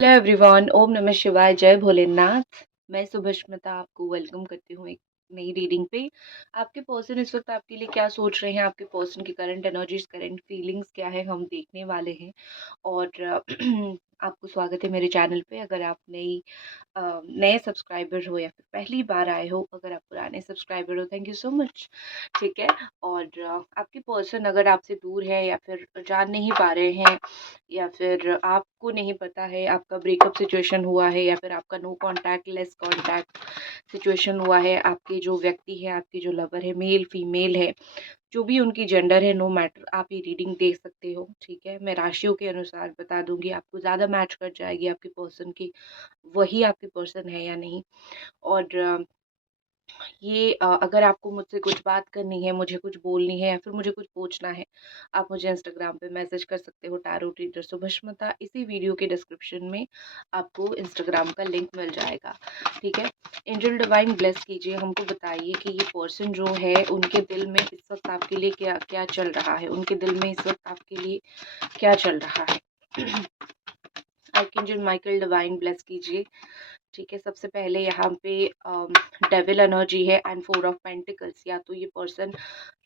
Hello everyone, ओम नमः शिवाय, जय भोलेनाथ। मैं सुभष्मिता आपको वेलकम करती हूँ एक नई रीडिंग पे। आपके पर्सन इस वक्त आपके लिए क्या सोच रहे हैं, आपके पर्सन की करंट एनर्जीज, करंट फीलिंग्स क्या है, हम देखने वाले हैं। और आपको स्वागत है मेरे चैनल पे। अगर आप नए सब्सक्राइबर हो या फिर पहली बार आए हो, अगर आप पुराने सब्सक्राइबर हो, थैंक यू सो मच। ठीक है। और आपके पर्सन अगर आपसे दूर है या फिर जान नहीं पा रहे हैं, या फिर आपको नहीं पता है आपका ब्रेकअप सिचुएशन हुआ है, या फिर आपका no contact less contact situation हुआ है, आपके जो व्यक्ति है, आपके जो लवर है, मेल फीमेल है, जो भी उनकी जेंडर है, नो मैटर, आप ये रीडिंग देख सकते हो। ठीक है, मैं राशियों के अनुसार बता दूंगी, आपको ज़्यादा मैच कर जाएगी आपके पर्सन की, वही आपके पर्सन है या नहीं। और अगर आपको मुझसे कुछ बात करनी है, मुझे कुछ बोलनी है या फिर मुझे कुछ पूछना है, आप मुझे इंस्टाग्राम पे मैसेज कर सकते हो, टैरो रीडर सुभष्मिता। इसी वीडियो के डिस्क्रिप्शन में आपको इंस्टाग्राम का लिंक मिल जाएगा। ठीक है। एंजल डिवाइन ब्लेस कीजिए, हमको बताइए कि ये पर्सन जो है, उनके दिल में इस वक्त आपके लिए क्या क्या चल रहा है, उनके दिल में इस वक्त आपके लिए क्या चल रहा है। आर्कएंजल माइकल डिवाइन ब्लेस कीजिए। ठीक है, सबसे पहले यहाँ पे डेविल एनर्जी है एंड 4 ऑफ पेंटिकल्स। या तो ये पर्सन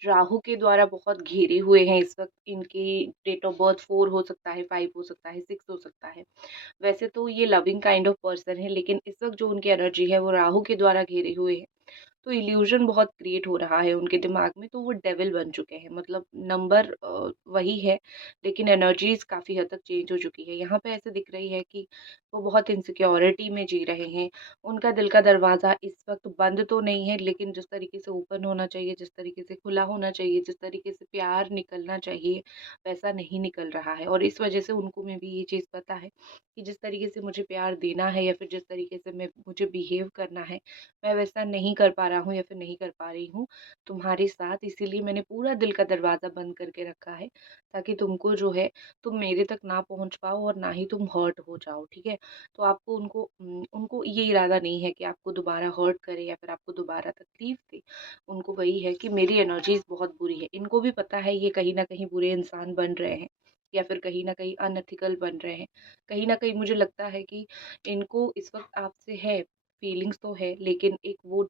राहु के द्वारा बहुत घेरे हुए हैं इस वक्त। इनकी डेट ऑफ बर्थ 4 हो सकता है, 5 हो सकता है, 6 हो सकता है। वैसे तो ये लविंग काइंड ऑफ पर्सन है, लेकिन इस वक्त जो उनकी एनर्जी है वो राहु के द्वारा घेरे हुए है। तो इल्यूजन बहुत क्रिएट हो रहा है उनके दिमाग में, तो वो डेविल बन चुके हैं। मतलब नंबर वही है, लेकिन एनर्जीज काफ़ी हद तक चेंज हो चुकी है। यहाँ पे ऐसे दिख रही है कि वो बहुत इनसिक्योरिटी में जी रहे हैं। उनका दिल का दरवाज़ा इस वक्त बंद तो नहीं है, लेकिन जिस तरीके से ओपन होना चाहिए, जिस तरीके से खुला होना चाहिए, जिस तरीके से प्यार निकलना चाहिए, वैसा नहीं निकल रहा है। और इस वजह से उनको में भी ये चीज़ पता है कि जिस तरीके से मुझे प्यार देना है, या फिर जिस तरीके से मुझे बिहेव करना है, मैं वैसा नहीं कर पा रहा हूँ या फिर नहीं कर पा रही हूँ तुम्हारे साथ। इसीलिए मैंने पूरा दिल का दरवाज़ा बंद करके रखा है, ताकि तुमको जो है, तुम मेरे तक ना पहुँच पाओ और ना ही तुम हर्ट हो जाओ। ठीक है। तो आपको उनको ये इरादा नहीं है कि आपको दोबारा हर्ट करे या फिर आपको दोबारा तकलीफ दे। उनको वही है कि मेरी एनर्जीज बहुत बुरी है। इनको भी पता है ये कहीं ना कहीं बुरे इंसान बन रहे हैं, या फिर कहीं ना कहीं अनएथिकल बन रहे हैं। कहीं ना कहीं मुझे लगता है कि इनको इस वक्त आपसे है, फीलिंग्स तो है, लेकिन एक वो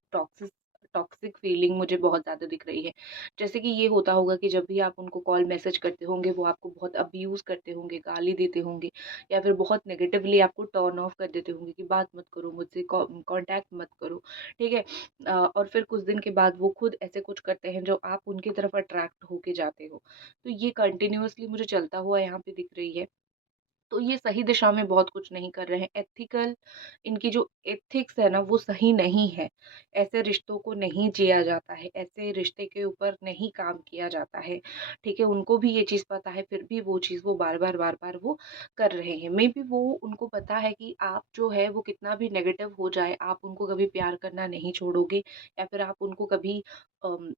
टॉक्सिक फीलिंग मुझे बहुत ज़्यादा दिख रही है। जैसे कि ये होता होगा कि जब भी आप उनको कॉल मैसेज करते होंगे, वो आपको बहुत अब्यूज़ करते होंगे, गाली देते होंगे, या फिर बहुत नेगेटिवली आपको टर्न ऑफ कर देते होंगे कि बात मत करो मुझसे, कांटेक्ट मत करो। ठीक है। और फिर कुछ दिन के बाद वो खुद ऐसे कुछ करते हैं जो आप उनकी तरफ अट्रैक्ट होके जाते हो। तो ये कंटिन्यूअसली मुझे चलता हुआ यहाँ पे दिख रही है। तो ये सही दिशा में बहुत कुछ नहीं कर रहे हैं। एथिकल, इनकी जो एथिक्स है ना, वो सही नहीं है। ऐसे रिश्तों को नहीं जिया जाता है, ऐसे रिश्ते के ऊपर नहीं काम किया जाता है। ठीक है, उनको भी ये चीज़ पता है, फिर भी वो चीज़ वो बार बार वो कर रहे हैं। मे बी वो, उनको पता है कि आप जो है वो कितना भी नेगेटिव हो जाए, आप उनको कभी प्यार करना नहीं छोड़ोगे, या फिर आप उनको कभी अम,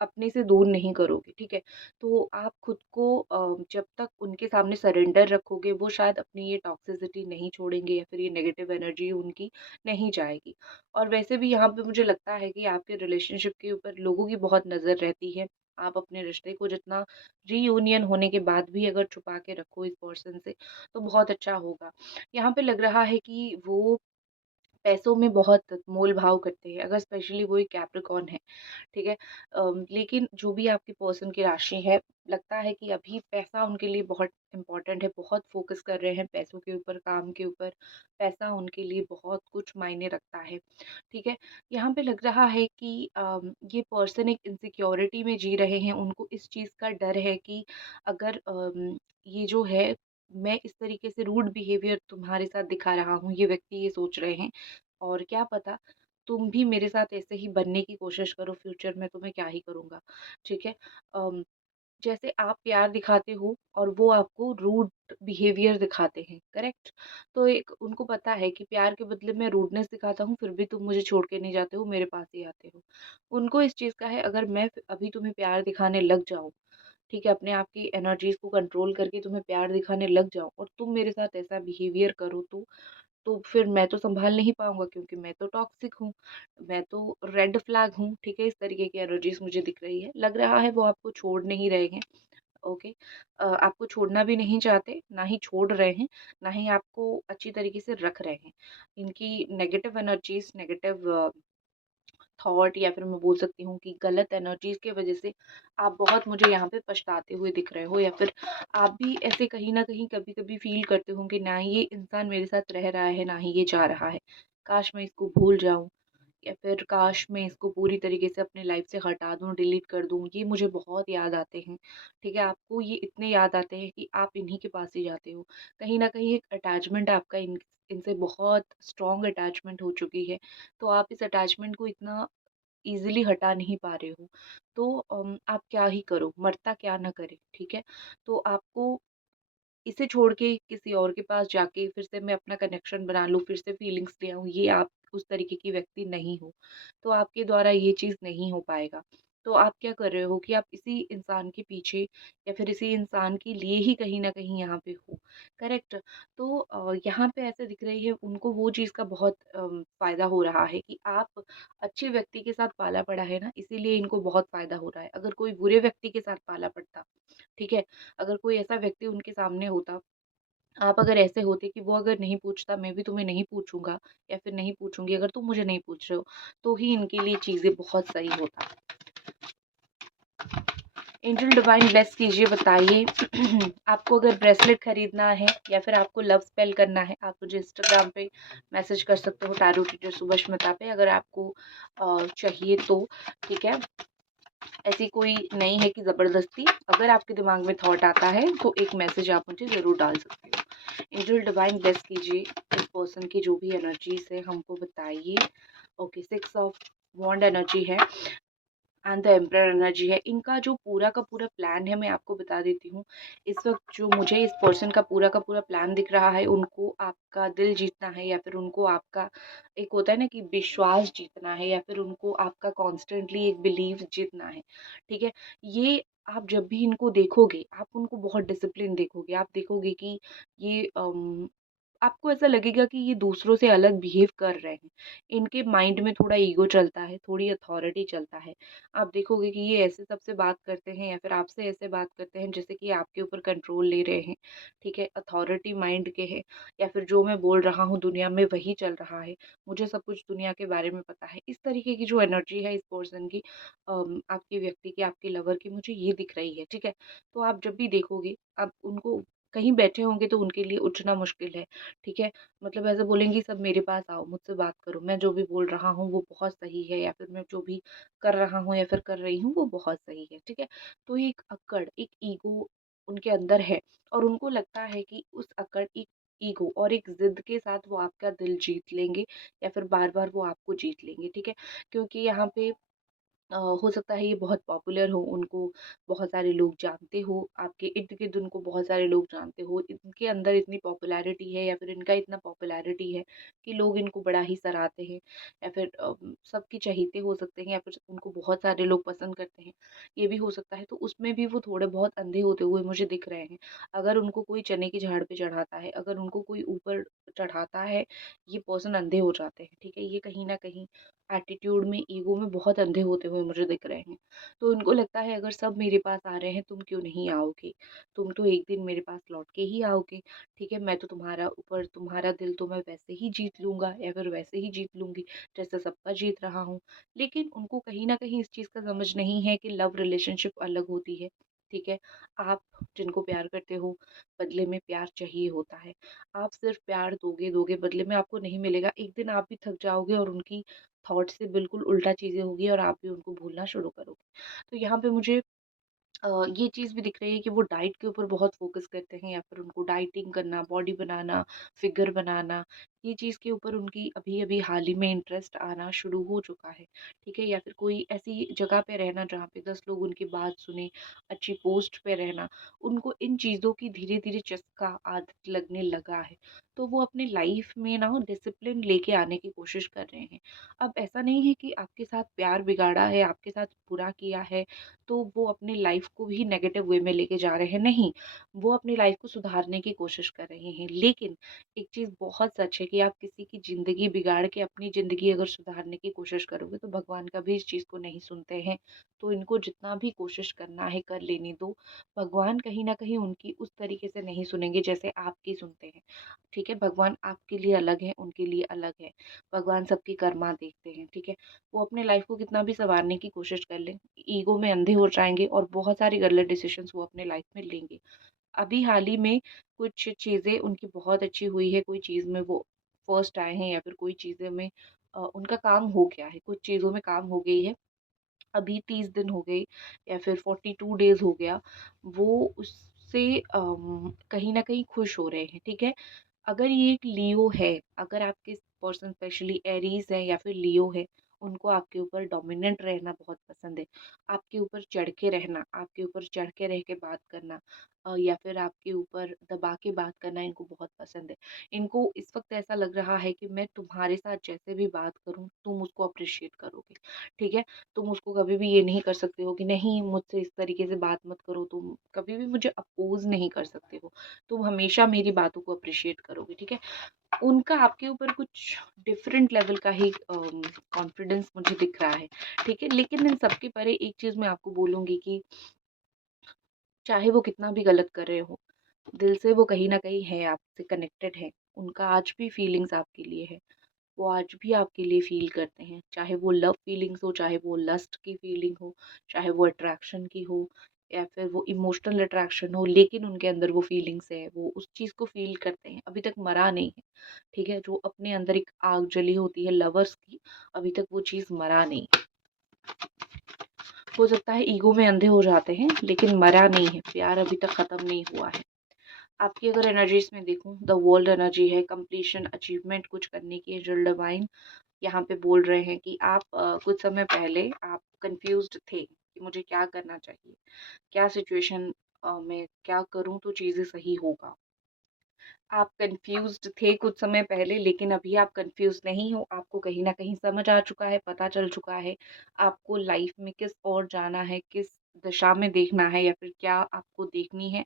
अपने से दूर नहीं करोगे। ठीक है। तो आप खुद को जब तक उनके सामने सरेंडर रखोगे, वो शायद अपनी ये टॉक्सिसिटी नहीं छोड़ेंगे, या फिर ये नेगेटिव एनर्जी उनकी नहीं जाएगी। और वैसे भी यहाँ पे मुझे लगता है कि आपके रिलेशनशिप के ऊपर लोगों की बहुत नज़र रहती है। आप अपने रिश्ते को जितना रीयूनियन होने के बाद भी अगर छुपा के रखो इस पर्सन से, तो बहुत अच्छा होगा। यहाँ पे लग रहा है कि वो पैसों में बहुत मोल-भाव करते हैं, अगर स्पेशली वो एक कैप्रिकॉर्न है। ठीक है। लेकिन जो भी आपके पर्सन की राशि है, लगता है कि अभी पैसा उनके लिए बहुत इम्पोर्टेंट है, बहुत फ़ोकस कर रहे हैं पैसों के ऊपर, काम के ऊपर। पैसा उनके लिए बहुत कुछ मायने रखता है। ठीक है। यहाँ पे लग रहा है कि ये पर्सन एक इनसिक्योरिटी में जी रहे हैं। उनको इस चीज़ का डर है कि अगर ये जो है, मैं इस तरीके से रूड बिहेवियर तुम्हारे साथ दिखा रहा हूँ, ये व्यक्ति ये सोच रहे हैं, और क्या पता तुम भी मेरे साथ ऐसे ही बनने की कोशिश करो फ्यूचर में, तो मैं क्या ही करूँगा। ठीक है। अम, जैसे आप प्यार दिखाते हो और वो आपको रूड बिहेवियर दिखाते हैं, करेक्ट? तो एक उनको पता है कि प्यार के बदले मैं रूडनेस दिखाता हूँ, फिर भी तुम मुझे छोड़ के नहीं जाते हो, मेरे पास ही आते हो। उनको इस चीज़ का है, अगर मैं अभी तुम्हें प्यार दिखाने लग जाऊँ, ठीक है, अपने आप की एनर्जीज़ को कंट्रोल करके तुम्हें प्यार दिखाने लग जाऊँ, और तुम मेरे साथ ऐसा बिहेवियर करो, तो फिर मैं तो सँभाल नहीं पाऊँगा, क्योंकि मैं तो टॉक्सिक हूँ, मैं तो रेड फ्लैग हूँ। ठीक है, इस तरीके की एनर्जीज़ मुझे दिख रही है। लग रहा है वो आपको छोड़ नहीं रहे हैं। ओके। आपको छोड़ना भी नहीं चाहते, ना ही छोड़ रहे हैं, ना ही आपको अच्छी तरीके से रख रहे हैं। इनकी नेगेटिव एनर्जीज़, नेगेटिव थॉट, या फिर मैं बोल सकती हूँ कि गलत एनर्जीज़ की वज़ह से आप बहुत मुझे यहाँ पे पछताते हुए दिख रहे हो, या फिर आप भी ऐसे कहीं न कहीं कभी-कभी फ़ील करते हो कि ना ये इंसान मेरे साथ रह रहा है, ना ही ये जा रहा है। काश मैं इसको भूल जाऊँ, या फिर काश मैं इसको पूरी तरीके से अपनी लाइफ़ से हटा दूँ, डिलीट कर दूँ। ये मुझे बहुत याद आते हैं, ठीक है? आपको ये इतने याद आते हैं कि आप इन्हीं के पास ही जाते हो। कहीं न कहीं एक अटैचमेंट आपका इनसे बहुत स्ट्रॉन्ग अटैचमेंट हो चुकी है। तो आप इस अटैचमेंट को इतना ईज़िली हटा नहीं पा रहे हो। तो आप क्या ही करो, मरता क्या ना करे, ठीक है? तो आपको इसे छोड़ के किसी और के पास जाके फिर से मैं अपना कनेक्शन बना लूँ, फिर से फीलिंग्स ले आऊँ, ये आप उस तरीके की व्यक्ति नहीं हो। तो आपके द्वारा ये चीज़ नहीं हो पाएगा। तो आप क्या कर रहे हो कि आप इसी इंसान के पीछे, या फिर इसी इंसान के लिए ही कहीं न कहीं यहाँ पे हो, करेक्ट? तो यहाँ पे ऐसे दिख रही है उनको वो चीज़ का बहुत फ़ायदा हो रहा है कि आप अच्छे व्यक्ति के साथ पाला पड़ा है ना, इसीलिए इनको बहुत फ़ायदा हो रहा है। अगर कोई बुरे व्यक्ति के साथ पाला पड़ता, ठीक है? अगर कोई ऐसा व्यक्ति उनके सामने होता, आप अगर ऐसे होते कि वो अगर नहीं पूछता, मैं भी तुम्हें नहीं पूछूँगा या फिर नहीं पूछूँगी, अगर तुम मुझे नहीं पूछ रहे हो, तो ही इनके लिए चीज़ें बहुत सही होता। एंजल डिवाइन ब्लेस कीजिए, बताइए आपको अगर ब्रेसलेट खरीदना है या फिर आपको लव स्पेल करना है, आप मुझे इंस्टाग्राम पे मैसेज कर सकते हो, टैरो टीचर सुबश्मिता पे, अगर आपको चाहिए तो, ठीक है? ऐसी कोई नहीं है कि ज़बरदस्ती, अगर आपके दिमाग में थॉट आता है तो एक मैसेज आप मुझे ज़रूर डाल सकते हो। एंजल डिवाइन ब्लेस कीजिए इस पर्सन की जो भी एनर्जीज है, हमको बताइए। ओके, 6 ऑफ वॉन्ड एनर्जी है एंड द एम्परर एनर्जी है। इनका जो पूरा का पूरा प्लान है, मैं आपको बता देती हूँ। इस वक्त जो मुझे इस पर्सन का पूरा प्लान दिख रहा है, उनको आपका दिल जीतना है, या फिर उनको आपका एक होता है ना कि विश्वास जीतना है, या फिर उनको आपका कॉन्स्टेंटली एक बिलीव जीतना है, ठीक है? ये आप जब भी इनको देखोगे, आप उनको बहुत डिसिप्लिन देखोगे, आप देखोगे कि ये आपको ऐसा लगेगा कि ये दूसरों से अलग बिहेव कर रहे हैं। इनके माइंड में थोड़ा ईगो चलता है, थोड़ी अथॉरिटी चलता है। आप देखोगे कि ये ऐसे सबसे बात करते हैं, या फिर आपसे ऐसे बात करते हैं जैसे कि आपके ऊपर कंट्रोल ले रहे हैं, ठीक है? अथॉरिटी माइंड के हैं, या फिर जो मैं बोल रहा हूँ दुनिया में वही चल रहा है। मुझे सब कुछ दुनिया के बारे में पता है। इस तरीके की जो एनर्जी है इस पर्सन की, आपके व्यक्ति की, आपके लवर की, मुझे ये दिख रही है, ठीक है? तो आप जब भी देखोगे, आप उनको कहीं बैठे होंगे तो उनके लिए उठना मुश्किल है, ठीक है? मतलब ऐसे बोलेंगी, सब मेरे पास आओ, मुझसे बात करो, मैं जो भी बोल रहा हूँ वो बहुत सही है, या फिर मैं जो भी कर रहा हूँ या फिर कर रही हूँ वो बहुत सही है, ठीक है? तो एक अक्कड़, एक ईगो उनके अंदर है, और उनको लगता है कि उस अक्कड़, एक ईगो और एक ज़िद के साथ वो आपका दिल जीत लेंगे, या फिर बार-बार वो आपको जीत लेंगे, ठीक है? क्योंकि यहाँ पे हो सकता है ये बहुत पॉपुलर हो, उनको बहुत सारे लोग जानते हो, आपके इर्द-गिर्द उनको बहुत सारे लोग जानते हो, इनके अंदर इतनी पॉपुलैरिटी है, या फिर इनका इतना पॉपुलैरिटी है कि लोग इनको बड़ा ही सराहते हैं, या फिर सबके चहेते हो सकते हैं, या फिर उनको बहुत सारे लोग पसंद करते हैं, ये भी हो सकता है। तो उसमें भी वो थोड़े बहुत अंधे होते हुए मुझे दिख रहे हैं। अगर उनको कोई चने के झाड़ पे चढ़ाता है, अगर उनको कोई ऊपर चढ़ाता है, ये पर्सन अंधे हो जाते हैं, ठीक है? ये कहीं न कहीं एटीट्यूड में, ईगो में बहुत अंधे होते हुए मुझे दिख रहे हैं। तो उनको लगता है अगर सब मेरे पास आ रहे हैं, तुम क्यों नहीं आओगे? तुम तो एक दिन मेरे पास लौट के ही आओगे, ठीक है? मैं तो तुम्हारा ऊपर, तुम्हारा दिल तो मैं वैसे ही जीत लूँगा, या फिर वैसे ही जीत लूँगी जैसे सबका जीत रहा हूँ। लेकिन उनको कहीं न कहीं इस चीज़ का समझ नहीं है कि लव रिलेशनशिप अलग होती है, ठीक है? आप जिनको प्यार करते हो, बदले में प्यार चाहिए होता है। आप सिर्फ प्यार दोगे, दोगे, बदले में आपको नहीं मिलेगा। एक दिन आप भी थक जाओगे, और उनकी थॉट से बिल्कुल उल्टा चीज़ें होगी, और आप भी उनको भूलना शुरू करोगे। तो यहाँ पे मुझे ये चीज़ भी दिख रही है कि वो डाइट के ऊपर बहुत फ़ोकस करते हैं, या फिर उनको डाइटिंग करना, बॉडी बनाना, फिगर बनाना, ये चीज़ के ऊपर उनकी अभी-अभी हाल ही में इंटरेस्ट आना शुरू हो चुका है, ठीक है? या फिर कोई ऐसी जगह पे रहना जहाँ पे 10 लोग उनकी बात सुनें, अच्छी पोस्ट पे रहना, उनको इन चीज़ों की धीरे-धीरे चस्का, आदत लगने लगा है। तो वो अपनी लाइफ़ में ना डिसिप्लिन लेके आने की कोशिश कर रहे हैं। अब ऐसा नहीं है कि आपके साथ प्यार बिगाड़ा है, आपके साथ बुरा किया है, तो वो अपनी लाइफ को भी नेगेटिव वे में लेके जा रहे हैं, नहीं, वो अपनी लाइफ को सुधारने की कोशिश कर रहे हैं। लेकिन एक चीज़ बहुत सच है कि आप किसी की ज़िंदगी बिगाड़ के अपनी ज़िंदगी अगर सुधारने की कोशिश करोगे तो भगवान कभी इस चीज़ को नहीं सुनते हैं। तो इनको जितना भी कोशिश करना है कर लेने दो। भगवान कहीं न कहीं उनकी उस तरीके से नहीं सुनेंगे जैसे आपकी सुनते हैं। ठीक है? भगवान आपके लिए अलग है, उनके लिए अलग है। भगवान सबकी कर्मा देखते हैं, ठीक है? वो अपने लाइफ़ को कितना भी सँवारने की कोशिश कर लें, ईगो में अंधे हो जाएँगे और बहुत सारी गलत डिसीज़न्स वो अपने लाइफ़ में लेंगे। अभी हाल ही में कुछ चीज़ें उनकी बहुत अच्छी हुई है, कोई चीज़ में वो फर्स्ट आए हैं या फिर कोई चीज़ें में उनका काम हो गया है, कुछ चीज़ों में काम हो गई है। अभी 30 दिन हो गए या फिर 42 डेज़ हो गया, वो उससे कहीं न कहीं खुश हो रहे हैं, ठीक है? अगर ये एक लियो है, अगर आपके पर्सन स्पेशली एरीज़ है या फिर लियो है, उनको आपके ऊपर डोमिनेंट रहना बहुत पसंद है। आपके ऊपर चढ़ के रहना, आपके ऊपर चढ़ के रह के बात करना या फिर आपके ऊपर दबा के बात करना इनको बहुत पसंद है। इनको इस वक़्त ऐसा लग रहा है कि मैं तुम्हारे साथ जैसे भी बात करूँ, तुम उसको अप्रिशिएट करोगे, ठीक है? तुम उसको कभी भी ये नहीं कर सकते हो कि नहीं मुझसे इस तरीके से बात मत करो, तुम कभी भी मुझे अपोज़ नहीं कर सकते हो। तुम हमेशा मेरी बातों को अप्रिशिएट करोगे, ठीक है? उनका आपके ऊपर कुछ डिफरेंट लेवल का ही कॉन्फिडेंस मुझे दिख रहा है, ठीक है? लेकिन इन सब के परे एक चीज़ मैं आपको बोलूँगी कि चाहे वो कितना भी गलत कर रहे हो, दिल से वो कहीं न कहीं है, आपसे कनेक्टेड है। उनका आज भी फीलिंग्स आपके लिए है। वो आज भी आपके लिए फ़ील करते हैं, चाहे वो लव फीलिंग्स हो, चाहे वो लस्ट की फीलिंग हो, चाहे वो अट्रैक्शन की हो या फिर वो इमोशनल अट्रैक्शन हो, लेकिन उनके अंदर वो फीलिंग्स है, वो उस चीज़ को फ़ील करते हैं, अभी तक मरा नहीं है, ठीक है? जो अपने अंदर एक आग जली होती है लवर्स की, अभी तक वो चीज़ मरा नहीं। हो सकता है ईगो में अंधे हो जाते हैं, लेकिन मरा नहीं है, प्यार अभी तक ख़त्म नहीं हुआ है। आपकी अगर एनर्जीज़ में देखूँ, द वर्ल्ड एनर्जी है, कंप्लीशन, अचीवमेंट कुछ करने की है, जो डिवाइन यहाँ पे बोल रहे हैं कि आप कुछ समय पहले आप कंफ्यूज्ड थे कि मुझे क्या करना चाहिए, क्या सिचुएशन में क्या करूँ तो चीज़ें सही होगा। आप कंफ्यूज्ड थे कुछ समय पहले लेकिन अभी आप कंफ्यूज नहीं हो, आपको कहीं न कहीं समझ आ चुका है, पता चल चुका है, आपको लाइफ में किस ओर जाना है, किस दिशा में देखना है या फिर क्या आपको देखनी है।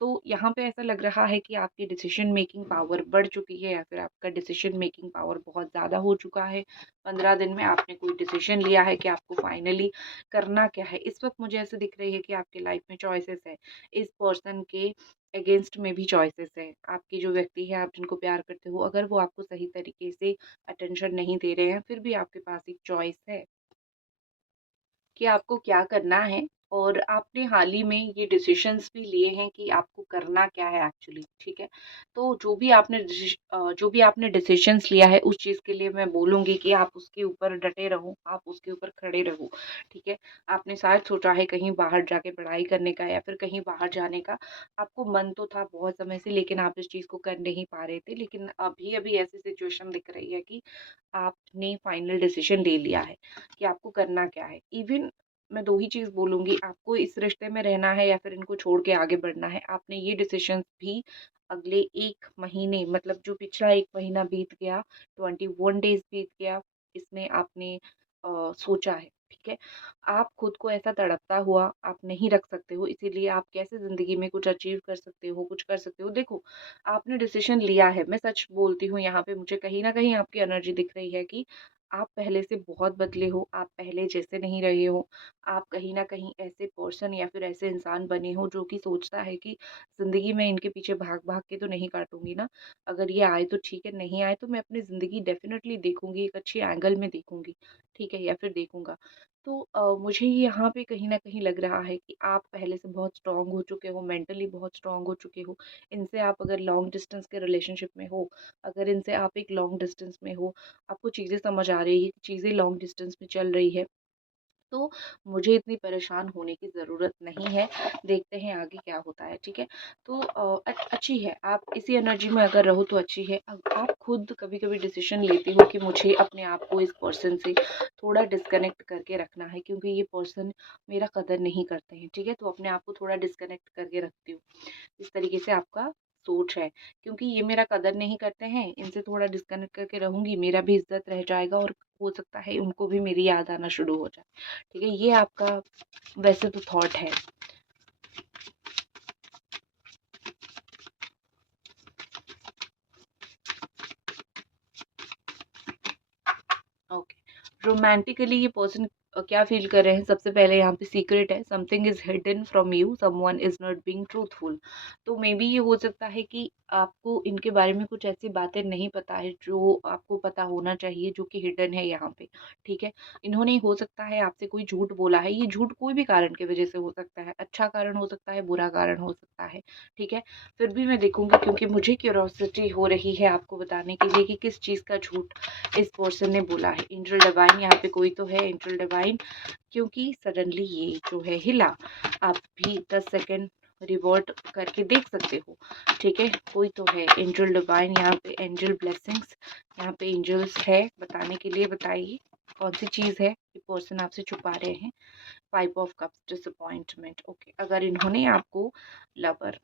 तो यहाँ पे ऐसा लग रहा है कि आपकी डिसीज़न मेकिंग पावर बढ़ चुकी है या फिर आपका डिसीज़न मेकिंग पावर बहुत ज़्यादा हो चुका है। 15 दिन में आपने कोई डिसीज़न लिया है कि आपको फाइनली करना क्या है। इस वक़्त मुझे ऐसे दिख रही है कि आपकी लाइफ में चॉइसेस है। इस पर्सन के अगेंस्ट में भी चॉइसेस है। आपकी जो व्यक्ति है, आप जिनको प्यार करते हो, अगर वो आपको सही तरीके से अटेंशन नहीं दे रहे हैं, फिर भी आपके पास एक चॉइस है कि आपको क्या करना है और आपने हाल ही में ये डिसीजंस भी लिए हैं कि आपको करना क्या है एक्चुअली, ठीक है? तो जो भी आपने डिसीजंस लिया है, उस चीज़ के लिए मैं बोलूँगी कि आप उसके ऊपर डटे रहो, आप उसके ऊपर खड़े रहो, ठीक है? आपने शायद सोचा है कहीं बाहर जाके पढ़ाई करने का या फिर कहीं बाहर जाने का, आपको मन तो था बहुत समय से लेकिन आप इस चीज़ को कर नहीं पा रहे थे। लेकिन अभी-अभी ऐसी सिचुएशन दिख रही है कि आपने फाइनल डिसीजन ले लिया है कि आपको करना क्या है। इवन मैं 2 ही चीज़ बोलूँगी, आपको इस रिश्ते में रहना है या फिर इनको छोड़ के आगे बढ़ना है। आपने ये डिसीज़न्स भी अगले 1 महीने मतलब जो पिछला 1 महीना बीत गया, 21 डेज़ बीत गया, इसमें आपने सोचा है, ठीक है? आप खुद को ऐसा तड़पता हुआ आप नहीं रख सकते हो, इसीलिए आप कैसे ज़िंदगी में कुछ अचीव कर सकते हो, कुछ कर सकते हो। देखो, आपने डिसीज़न लिया है, मैं सच बोलती हूँ यहाँ पे मुझे कहीं न कहीं आपकी एनर्जी दिख रही है कि आप पहले से बहुत बदले हो, आप पहले जैसे नहीं रहे हो। आप कहीं न कहीं ऐसे पर्सन या फिर ऐसे इंसान बने हो जो कि सोचता है कि ज़िंदगी में इनके पीछे भाग-भाग के तो नहीं काटूँगी ना। अगर ये आए तो ठीक है, नहीं आए तो मैं अपनी ज़िंदगी डेफ़िनेटली देखूँगी, एक अच्छे एंगल में देखूँगी, ठीक है? या फिर देखूँगा। तो मुझे यहाँ पे कहीं न कहीं लग रहा है कि आप पहले से बहुत स्ट्रॉन्ग हो चुके हो, मेंटली बहुत स्ट्रॉन्ग हो चुके हो। इनसे आप अगर लॉन्ग डिस्टेंस के रिलेशनशिप में हो, अगर इनसे आप एक लॉन्ग डिस्टेंस में हो, आपको चीज़ें समझ आ रही है कि चीज़ें लॉन्ग डिस्टेंस में चल रही है, तो मुझे इतनी परेशान होने की ज़रूरत नहीं है। देखते हैं आगे क्या होता है, ठीक है? तो अच्छी है, आप इसी एनर्जी में अगर रहो तो अच्छी है। अब आप खुद कभी-कभी डिसीज़न लेते हो कि मुझे अपने आप को इस पर्सन से थोड़ा डिस्कनेक्ट करके रखना है क्योंकि ये पर्सन मेरा कदर नहीं करते हैं, ठीक है? तो अपने आप को थोड़ा डिस्कनेक्ट करके रखती हूँ। इस तरीके से आपका सोच है, क्योंकि ये मेरा कदर नहीं करते हैं, इनसे थोड़ा डिस्कनेक्ट करके रहूँगी, मेरा भी इज़्ज़त रह जाएगा और हो सकता है उनको भी मेरी याद आना शुरू हो जाए, ठीक है? ये आपका वैसे तो थॉट है। रोमांटिकली ये पर्सन क्या फील कर रहे हैं, सबसे पहले यहाँ पे सीक्रेट है, something is hidden from you, someone is not being truthful. तो मे बी ये हो सकता है कि आपको इनके बारे में कुछ ऐसी बातें नहीं पता है जो आपको पता होना चाहिए, जो कि हिडन है यहाँ पे। ठीक है, इन्होंने हो सकता है आपसे कोई झूठ बोला है, ये झूठ कोई भी कारण की वजह से हो सकता है, अच्छा कारण हो सकता है, बुरा कारण हो सकता है। ठीक है, फिर भी मैं देखूंगी क्योंकि मुझे क्यूरोसिटी हो रही है आपको बताने के लिए कि किस चीज़ का झूठ इस पर्सन ने बोला है। एंजल डिवाइन यहाँ पे कोई तो है, एंजल डिवाइन, क्योंकि सडनली ये जो है हिला। आप भी 10 सेकेंड रिवॉर्ड करके देख सकते हो। ठीक है, कोई तो है एंजल डिवाइन यहाँ पे, एंजल ब्लेसिंग्स यहाँ पे एंजल्स है बताने के लिए। बताइए कौन सी चीज़ है ये पर्सन आपसे छुपा रहे हैं। 5 ऑफ कप्स, डिसअपॉइंटमेंट। ओके, अगर इन्होंने आपको लवर,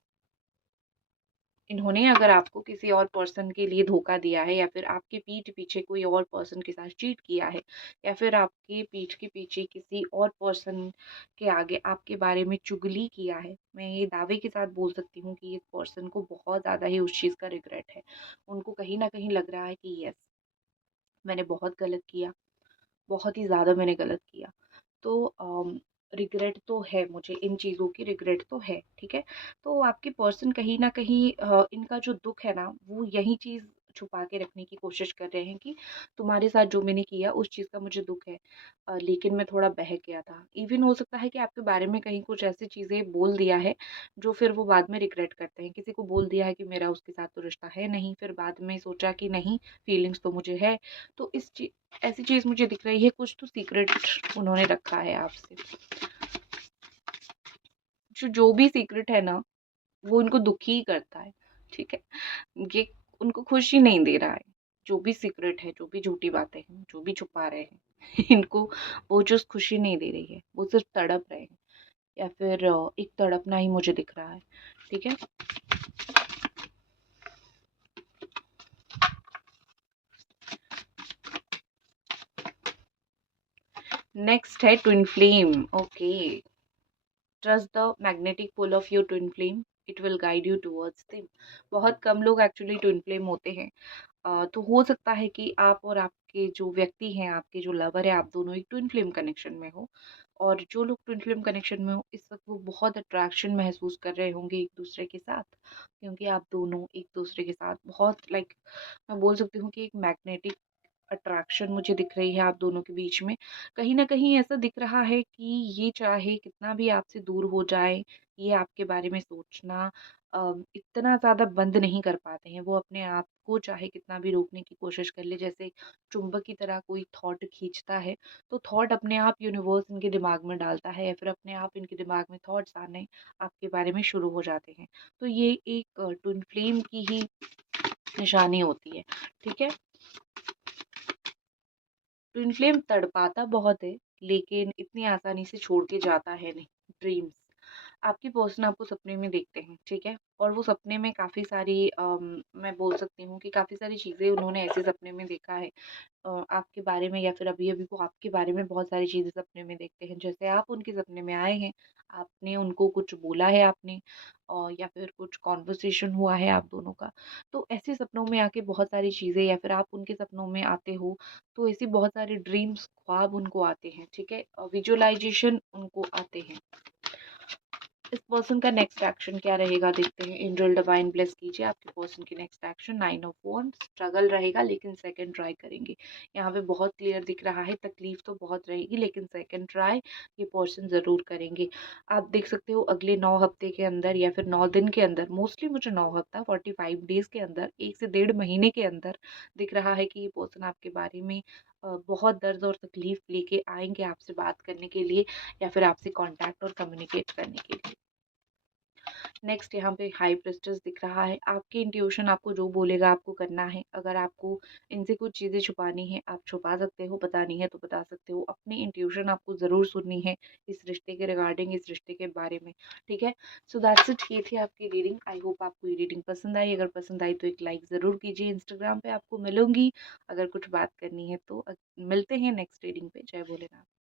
इन्होंने अगर आपको किसी और पर्सन के लिए धोखा दिया है, या फिर आपके पीठ पीछे कोई और पर्सन के साथ चीट किया है, या फिर आपके पीठ के पीछे किसी और पर्सन के आगे आपके बारे में चुगली किया है, मैं ये दावे के साथ बोल सकती हूँ कि इस पर्सन को बहुत ज़्यादा ही उस चीज़ का रिग्रेट है। उनको कहीं ना कहीं लग रहा है कि यस, मैंने बहुत गलत किया, बहुत ही ज़्यादा मैंने गलत किया। तो रिग्रेट तो है, मुझे इन चीज़ों की रिग्रेट तो है। ठीक है, तो आपके पर्सन कहीं न कहीं इनका जो दुःख है ना, वो यही चीज़ छुपा के रखने की कोशिश कर रहे हैं कि तुम्हारे साथ जो मैंने किया उस चीज़ का मुझे दुःख है, लेकिन मैं थोड़ा बहक गया था। इवन हो सकता है कि आपके बारे में कहीं कुछ ऐसी चीज़ें बोल दिया है जो फिर वो बाद में रिग्रेट करते हैं। किसी को बोल दिया है कि मेरा उसके साथ तो रिश्ता है नहीं, फिर बाद में सोचा कि नहीं, फीलिंग्स तो मुझे है। तो ऐसी चीज़ मुझे दिख रही है, कुछ तो सीक्रेट उन्होंने रखा है आपसे। जो भी सीक्रेट है ना, वो उनको दुखी ही करता है। ठीक है, ये उनको खुशी नहीं दे रहा है। जो भी सीक्रेट है, जो भी झूठी बातें हैं, जो भी छुपा रहे हैं इनको वो चीज़ खुशी नहीं दे रही है, वो सिर्फ तड़प रहे हैं, या फिर एक तड़पना ही मुझे दिख रहा है। ठीक है, नेक्स्ट है twin flame. Okay, trust the magnetic pull of your twin flame, it will guide you towards them. बहुत कम लोग एक्चुअली ट्विन फ्लेम होते हैं। तो हो सकता है कि आप और आपके जो व्यक्ति हैं, आपके जो लवर है, आप दोनों एक ट्विन फ्लेम कनेक्शन में हो। और जो लोग ट्विन फ्लेम कनेक्शन में हो इस वक्त, वो बहुत अट्रैक्शन महसूस कर रहे होंगे एक दूसरे के साथ, क्योंकि आप दोनों एक दूसरे के साथ बहुत मैं बोल सकती हूँ कि एक मैग्नेटिक अट्रैक्शन मुझे दिख रही है आप दोनों के बीच में। कहीं न कहीं ऐसा दिख रहा है कि ये चाहे कितना भी आपसे दूर हो जाए, ये आपके बारे में सोचना इतना ज़्यादा बंद नहीं कर पाते हैं। वो अपने आप को चाहे कितना भी रोकने की कोशिश कर ले, जैसे चुंबक की तरह कोई थॉट खींचता है, तो थॉट अपने आप यूनिवर्स इनके दिमाग में डालता है, या फिर अपने आप इनके दिमाग में थॉट्स आने आपके बारे में शुरू हो जाते हैं। तो ये एक ट्विन फ्लेम की ही निशानी होती है। ठीक है? ट्विन फ्लेम तड़पाता बहुत है, लेकिन इतनी आसानी से छोड़ के जाता है नहीं। ड्रीम्स, आपकी पर्सन आपको सपने में देखते हैं। ठीक है, और वो सपने में काफ़ी सारी मैं बोल सकती हूँ कि काफ़ी सारी चीज़ें उन्होंने ऐसे सपने में देखा है आपके बारे में, या फिर अभी अभी वो आपके बारे में बहुत सारी चीज़ें सपने में देखते हैं। जैसे आप उनके सपने में आए हैं, आपने उनको कुछ बोला है आपने, या फिर कुछ कॉन्वर्सेशन हुआ है आप दोनों का। तो ऐसे सपनों में आके बहुत सारी चीज़ें, या फिर आप उनके सपनों में आते हो, तो ऐसी बहुत सारे ड्रीम्स, ख्वाब उनको आते हैं। ठीक है, विजुअलाइजेशन उनको आते हैं। इस पर्सन का नेक्स्ट एक्शन क्या रहेगा देखते हैं। एंजल डिवाइन ब्लेस कीजिए आपके पर्सन की next action. 9 of wands, struggle रहेगा लेकिन सेकंड ट्राई करेंगे। यहाँ पे बहुत क्लियर दिख रहा है, तकलीफ तो बहुत रहेगी लेकिन सेकंड ट्राई ये पर्सन ज़रूर करेंगे। आप देख सकते हो अगले 9 हफ्ते के अंदर, या फिर 9 दिन के अंदर, मोस्टली मुझे 9 हफ्ता 45 डेज के अंदर, 1 से 1.5 महीने के अंदर दिख रहा है कि ये पर्सन आपके बारे में बहुत दर्द और तकलीफ लेके आएंगे आपसे बात करने के लिए, या फिर आपसे कॉन्टैक्ट और कम्युनिकेट करने के लिए। नेक्स्ट यहाँ पे हाई प्रेस्टिज दिख रहा है। आपकी इंट्यूशन आपको जो बोलेगा आपको करना है। अगर आपको इनसे कुछ चीज़ें छुपानी है, आप छुपा सकते हो, बतानी है तो बता सकते हो। अपनी इंट्यूशन आपको ज़रूर सुननी है इस रिश्ते के रिगार्डिंग, इस रिश्ते के बारे में। ठीक है, सो दैट्स इट, ये थी आपकी रीडिंग। आई होप आपको ये रीडिंग पसंद आई। अगर पसंद आई तो एक लाइक ज़रूर कीजिए। इंस्टाग्राम पे आपको मिलूंगी अगर कुछ बात करनी है तो। मिलते हैं नेक्स्ट रीडिंग पे। जय भोलेनाथ।